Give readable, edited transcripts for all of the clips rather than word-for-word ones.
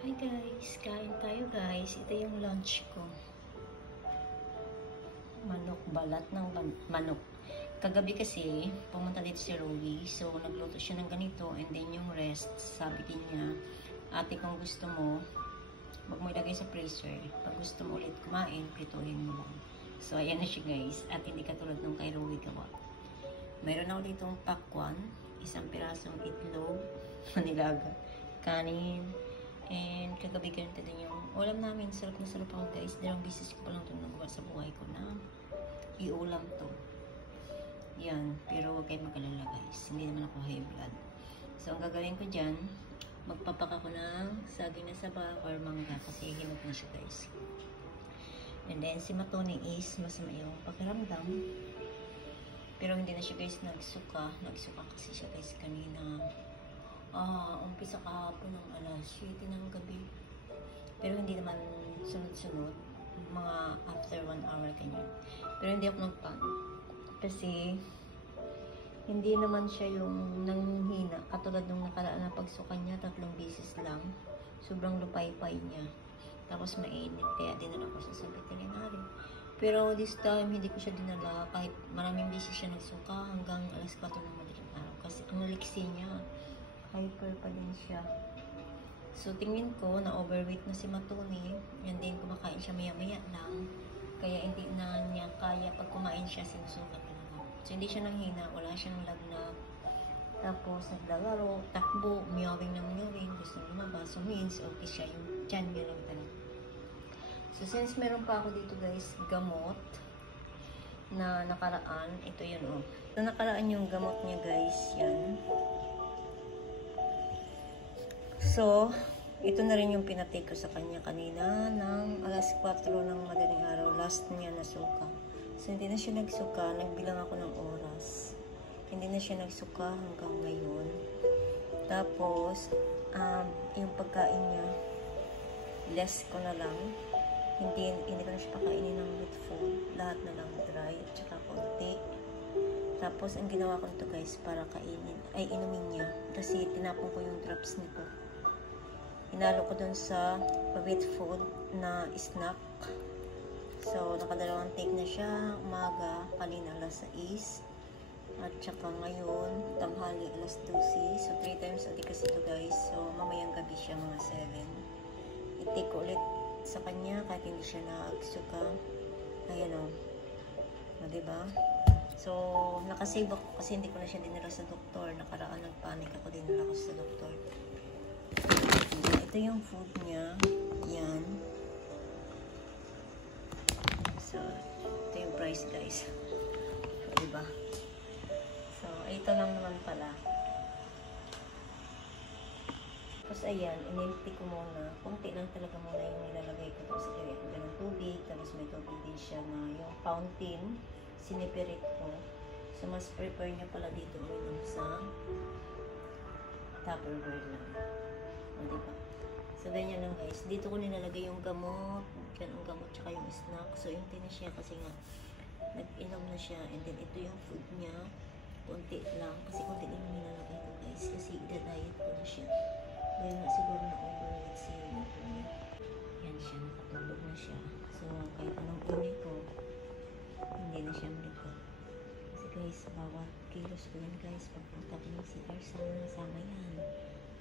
Hi guys, kain tayo guys. Ito yung lunch ko. Manok, balat ng manok. Kagabi kasi, pumunta dito si Rowie. So, nagluto siya ng ganito. And then yung rest, sabi din niya, ate kung gusto mo, wag mo ilagay sa freezer. Pag gusto mo ulit kumain, prituhin mo lang. So, ayan na siya guys. At hindi katulad nung kay Rowie gawa. Mayroon ako ditong pakwan, isang pirasong itlog, manilaga, kanin, and kagabi ganito din yung ulam namin. Sarap na sarap ako guys. Dalawang bisis ko pa lang ito nagawa sa buhay ko na iulam to. Yan. Pero huwag kayo mag-alala guys. Hindi naman ako high blood. So ang gagawin ko dyan, magpapak ako ng saging na saba or mangga kasi hinog na siya guys. And then si Matoni is masama yung pakiramdam. Pero hindi na siya guys nagsuka. Nagsuka kasi siya guys kanina. Umpisa kahapon ng alas 7 ng gabi. Pero hindi naman sunod-sunod. Mga after 1 hour ganyan. Pero hindi ako nagpan. Kasi hindi naman siya yung nanghina. Katulad nung nakaraan na pagsuka niya, 3 beses lang. Sobrang lupay-pay niya. Tapos mainit. Kaya dinala ko siya sa veterinary. Pero this time, hindi ko siya dinala. Kahit maraming beses siya nagsuka hanggang alas 4 ng madaling araw. Kasi ang liksi niya. Hyper pa din siya. So, tingin ko na overweight na si Matoni. And then, kumakain siya maya-maya lang. Kaya hindi na niya kaya pag kumain siya, sinusukat talaga. So, hindi siya nanghina. Wala siyang lagnat. Tapos, naglalaro, takbo, miyawing na miyawing. Gusto lumabas. So, means, okay siya. Yung tiyan niya lang talaga. So, since meron pa ako dito guys, gamot na nakaraan. Ito yun oh. Na nakaraan yung gamot niya guys. Yan. So, ito na rin yung pinatake ko sa kanya kanina ng alas 4 ng madaling araw. Last niya na suka. So, hindi na siya nagsuka. Nagbilang ako ng oras. Hindi na siya nagsuka hanggang ngayon. Tapos, yung pagkain niya, less ko na lang. Hindi ko na siya pakainin ng with food. Lahat na lang dry at saka konti. Tapos, ang ginawa ko nito guys, para kainin, ay inumin niya. Kasi tinapon ko yung drops nito. Hinalo ko dun sa with food na snack. So, nakadalawang take na siya. Umaga, kanina alas 6. At saka ngayon, tanghali alas 12. So, 3 times a day kasi ito guys. So, mamayang gabi siya mga 7. I-take ko ulit sa kanya kahit hindi siya nagsuka. Ayan o. Diba? So, nakasave ako kasi hindi ko na siya dinala sa doktor. Nakaraan nagpanik ako, dinala ko sa doktor. Ito yung food niya. Yan. So, ito yung price guys. Diba? So, ito lang naman pala. Tapos ayan, inempty ko muna. Kunti lang talaga muna yung nilalagay ko. Tapos ilagay ko ng tubig. Tapos may tubig din siya na yung fountain. Sinipirit ko. So, mas prepare niya pala dito uminom sa Tupperware lang. O, diba? So, ganyan lang guys. Dito ko nilalagay yung gamot. Yan ang gamot tsaka yung snack. So, yung na siya kasi nga nag-inom na siya. And then, ito yung food niya. Kunti lang. Kasi kunti lang yung nilalagay ko guys. Kasi ida-diet ko na siya. Dahil nga siguro na overweight siya. Yan siya. Nakatulog na siya. So, kahit anong uli ko, hindi na siya malikot. Kasi guys, bawat kilos ko yan guys. Pagpunta ko ng CR, sama yan.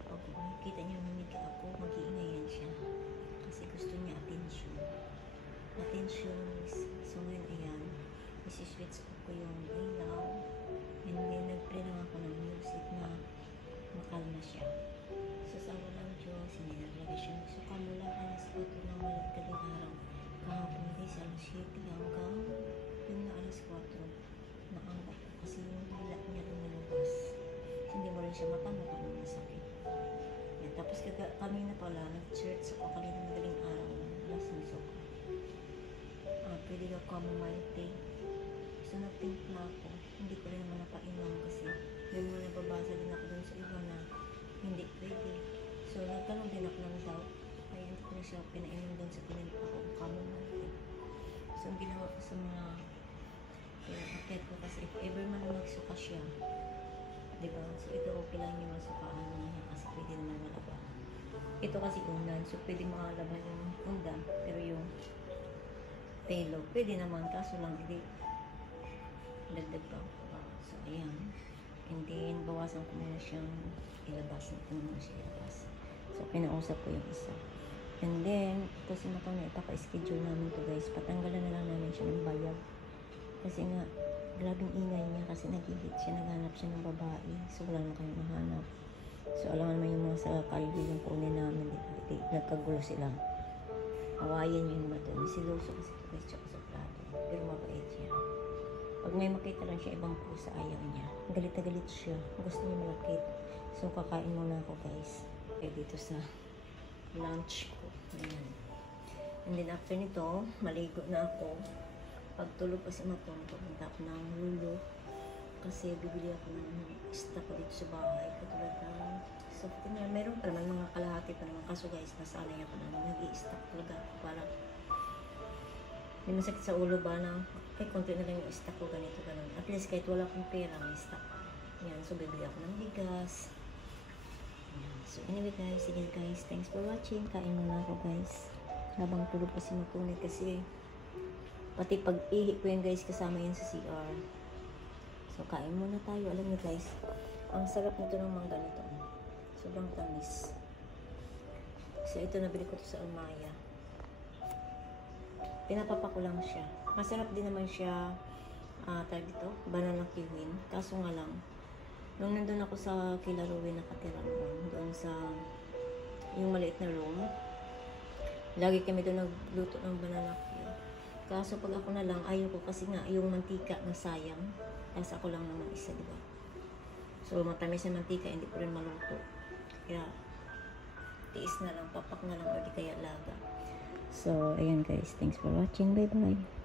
Pag makikita niya humiga ako, mag-iingayan siya. Kasi gusto niya attention. Attention. So ngayon, ayan. Isi-switch ko yung ilaw. And then, nag-play lang ako ng music na makalma siya. So, sa walang Diyos, hindi naglaga siya. So, kamula alas 4 ng madaling araw. Kahapon guys, alas 7 hanggang yung na alas 4. Naanggap ko kasi yung hila niya lumalabas. Hindi mo rin siya matamata ng masakit. Yan. Tapos kanina pala, nag-church ako kanina madaling araw. Alas ng soka. Pwede ka chamomile tea. So, nagtimpla ako. Hindi ko rin naman napainom kasi doon mo nababasa din ako dun sa iba na hindi pwede. So, nagkaroon din ako ng doubt. Kaya hindi ko na siya pinainom dun sa tinimpla ko ang chamomile tea. So, ang ginawa ko sa mga pinapakit ko kasi if ever man magsuka siya, diba? So, ito okay lang yung masukaan niya kasi pwede naman malabahan. Ito kasi unan, so pwede makalaban yung unda, pero yung pelo, pwede naman, kaso lang hindi dagdag pa. So, ayan. And then, bawasan ko muna siyang ilabas. Ito muna siya ilabas. So, pinausap ko yung isa. And then, ito si Matong na ipaka-schedule namin to guys. Patanggalan na lang namin siya ng bayag. Kasi nga, grabing ingay niya kasi nagigit siya, naghanap siya ng babae. So, wala na kami mahanap. So, alam naman yung mga sa kalbi yung kunin namin. Nagkagulo sila. Hawayan yung Matong. Siloso kasi guys, tsaka sa plato. Pero mabait siya. Pag may makita lang siya ibang pusa, ayaw niya. Galit na galit siya. Gusto niya malapit. So, kakain muna ako guys. Dito sa lunch ko. Ayan. And then after nito, maligo na ako. Pagtulog pa si Matong, pupunta ako ng lulo. Kasi bibili ako ng stock ko dito sa bahay. Katulad ng soft na. Meron pa naman mga kalahati pa naman. Kaso guys, nasanay ako na nag-i-stock talaga ako para hindi masakit sa ulo ba na ay konti na lang yung stock ko, ganito, ganun. At least kahit wala akong pera, may stock. Yan, so bibili ako ng bigas. Yan. So anyway guys, sige guys, thanks for watching. Kain muna ako guys. Habang tulog pa si Matunay kasi pati pag-ihi ko yan guys, kasama yan sa CR. So kain muna tayo. Alam niyo guys, ang sarap nito ng mangga nito. Sobrang tamis. So ito, nabili ko to sa Almaya. Pinapapa ko lang siya. Masarap din naman siya, tawag dito, banana kiwin. Kaso nga lang, nung nandun ako sa kila Ruin nakatira doon sa yung maliit na room, lagi kami doon nagluto ng banana kiwin. Kaso pag ako na lang, ayaw ko kasi nga yung mantika na sayang. Tapos ako lang naman isa, diba? So matamis na mantika, hindi ko rin maluto. Kaya tiis na lang, papak na lang, o di kaya laga. So, ayan guys. Thanks for watching. Bye-bye.